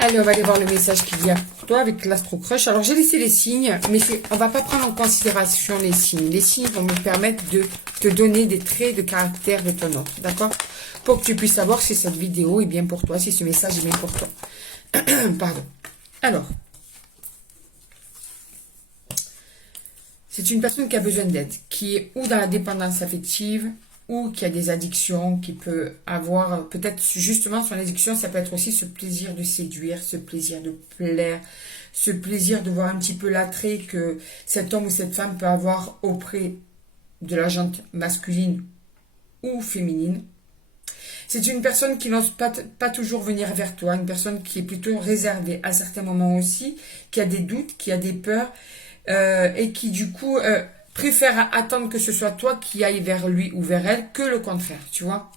Allez, on va aller voir le message qu'il y a pour toi avec l'Astro Crush. Alors, j'ai laissé les signes, mais on va pas prendre en considération les signes. Les signes vont me permettre de te donner des traits de caractère de ton autre, d'accord? Pour que tu puisses savoir si cette vidéo est bien pour toi, si ce message est bien pour toi. Pardon. Alors, c'est une personne qui a besoin d'aide, qui est ou dans la dépendance affective, ou qui a des addictions, qui peut avoir, peut-être justement son addiction, ça peut être aussi ce plaisir de séduire, ce plaisir de plaire, ce plaisir de voir un petit peu l'attrait que cet homme ou cette femme peut avoir auprès de la gente masculine ou féminine. C'est une personne qui n'ose pas toujours venir vers toi, une personne qui est plutôt réservée à certains moments aussi, qui a des doutes, qui a des peurs, et qui du coup préfère attendre que ce soit toi qui aille vers lui ou vers elle que le contraire, tu vois.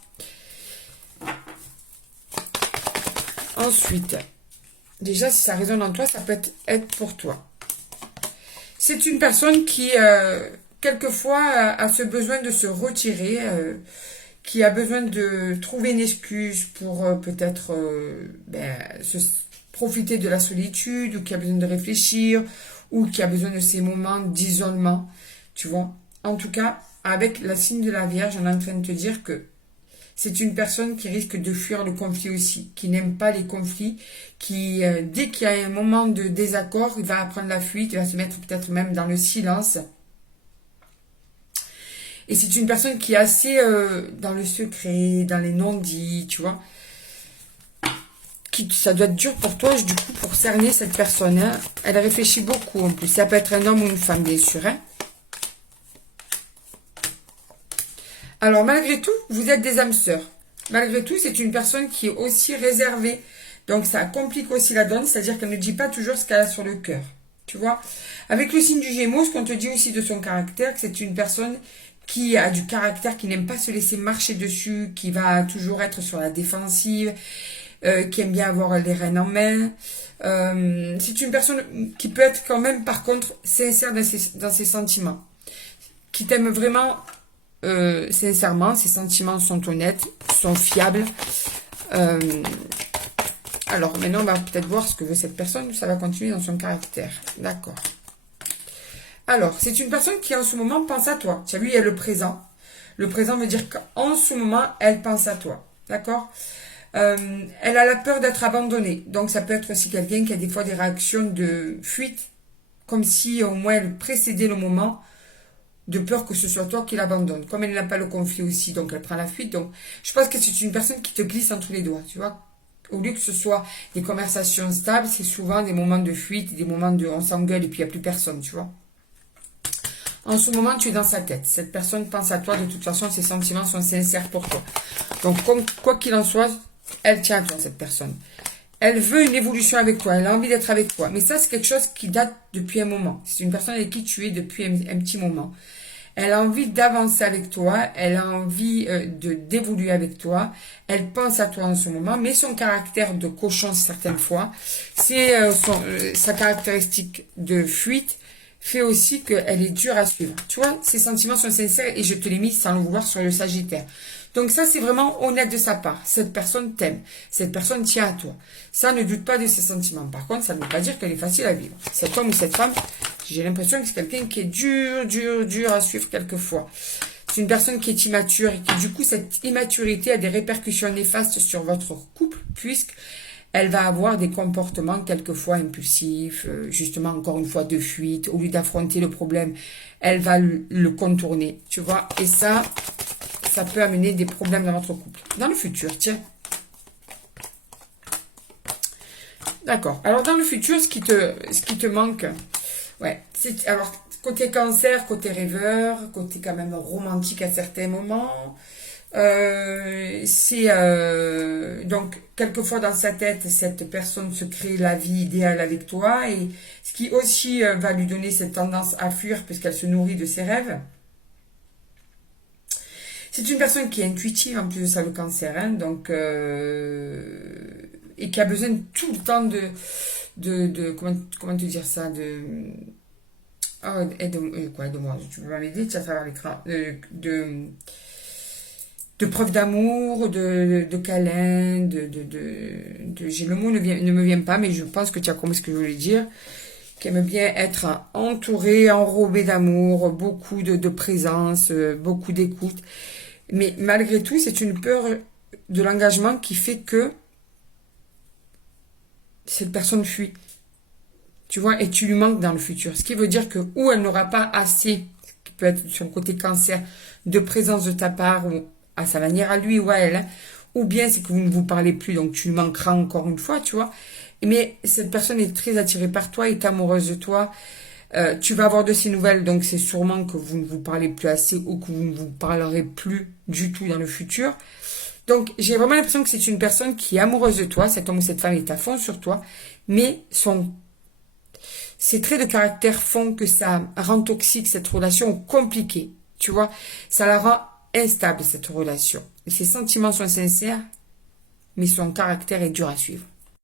Ensuite, déjà si ça résonne en toi, ça peut être pour toi. C'est une personne qui, quelquefois, a ce besoin de se retirer, qui a besoin de trouver une excuse pour peut-être profiter de la solitude, ou qui a besoin de réfléchir, ou qui a besoin de ces moments d'isolement, tu vois. En tout cas, avec la signe de la Vierge, on est en train de te dire que c'est une personne qui risque de fuir le conflit aussi, qui n'aime pas les conflits, qui, dès qu'il y a un moment de désaccord, il va prendre la fuite, il va se mettre peut-être même dans le silence. Et c'est une personne qui est assez dans le secret, dans les non-dits, tu vois. Ça doit être dur pour toi, du coup, pour cerner cette personne. Hein. Elle réfléchit beaucoup, en plus. Ça peut être un homme ou une femme, bien sûr. Hein. Alors, malgré tout, vous êtes des âmes sœurs. Malgré tout, c'est une personne qui est aussi réservée. Donc, ça complique aussi la donne, c'est-à-dire qu'elle ne dit pas toujours ce qu'elle a sur le cœur. Tu vois. Avec le signe du Gémeaux, ce qu'on te dit aussi de son caractère, c'est une personne qui a du caractère, qui n'aime pas se laisser marcher dessus, qui va toujours être sur la défensive, qui aime bien avoir les rênes en main. C'est une personne qui peut être quand même, par contre, sincère dans ses sentiments. Qui t'aime vraiment sincèrement. Ses sentiments sont honnêtes, sont fiables. Alors, maintenant, on va peut-être voir ce que veut cette personne. Ça va continuer dans son caractère. D'accord. Alors, c'est une personne qui, en ce moment, pense à toi. Tu as vu, il y a le présent. Le présent veut dire qu'en ce moment, elle pense à toi. D'accord ? Elle a la peur d'être abandonnée. Donc, ça peut être aussi quelqu'un qui a des fois des réactions de fuite. Comme si, au moins, elle précédait le moment de peur que ce soit toi qui l'abandonne. Comme elle n'a pas le conflit aussi, donc elle prend la fuite. Donc, je pense que c'est une personne qui te glisse entre les doigts, tu vois. Au lieu que ce soit des conversations stables, c'est souvent des moments de fuite, des moments de on s'engueule et puis il n'y a plus personne, tu vois. En ce moment, tu es dans sa tête. Cette personne pense à toi. De toute façon, ses sentiments sont sincères pour toi. Donc, quoi qu'il en soit, elle tient à toi, cette personne. Elle veut une évolution avec toi. Elle a envie d'être avec toi. Mais ça, c'est quelque chose qui date depuis un moment. C'est une personne avec qui tu es depuis un petit moment. Elle a envie d'avancer avec toi. Elle a envie d'évoluer avec toi. Elle pense à toi en ce moment. Mais son caractère de cochon, certaines fois, c'est sa caractéristique de fuite fait aussi qu'elle est dure à suivre. Tu vois, ses sentiments sont sincères et je te l'ai mis sans le vouloir sur le Sagittaire. Donc ça, c'est vraiment honnête de sa part. Cette personne t'aime. Cette personne tient à toi. Ça, ne doute pas de ses sentiments. Par contre, ça ne veut pas dire qu'elle est facile à vivre. Cet homme ou cette femme, j'ai l'impression que c'est quelqu'un qui est dur à suivre quelquefois. C'est une personne qui est immature et qui, du coup, cette immaturité a des répercussions néfastes sur votre couple, puisque elle va avoir des comportements quelquefois impulsifs, justement encore une fois de fuite. Au lieu d'affronter le problème, elle va le contourner, tu vois. Et ça peut amener des problèmes dans votre couple. Dans le futur, tiens. D'accord. Alors dans le futur, ce qui te manque, ouais, c'est alors côté cancer, côté rêveur, côté quand même romantique à certains moments. Donc quelquefois dans sa tête cette personne se crée la vie idéale avec toi et ce qui aussi va lui donner cette tendance à fuir puisqu'elle se nourrit de ses rêves. C'est une personne qui est intuitive en plus de ça le cancer, hein, donc et qui a besoin tout le temps de comment te dire ça aide-moi, tu peux m'aider à travers l'écran de preuves d'amour, de câlins, j'ai le mot ne me vient pas, mais je pense que tu as compris ce que je voulais dire. Qui aime bien être entourée, enrobée d'amour, beaucoup de présence, beaucoup d'écoute. Mais malgré tout, c'est une peur de l'engagement qui fait que cette personne fuit. Tu vois, et tu lui manques dans le futur. Ce qui veut dire que ou elle n'aura pas assez, ce qui peut être son côté cancer, de présence de ta part, ou à sa manière à lui ou à elle, hein, ou bien c'est que vous ne vous parlez plus, donc tu lui manqueras encore une fois, tu vois. Mais cette personne est très attirée par toi, est amoureuse de toi. Tu vas avoir de ses nouvelles, donc c'est sûrement que vous ne vous parlez plus assez ou que vous ne vous parlerez plus du tout dans le futur. Donc j'ai vraiment l'impression que c'est une personne qui est amoureuse de toi, cet homme ou cette femme est à fond sur toi, mais ses traits de caractère font que ça rend toxique cette relation, compliquée, tu vois. Ça la rend instable, cette relation. Et ses sentiments sont sincères, mais son caractère est dur à suivre.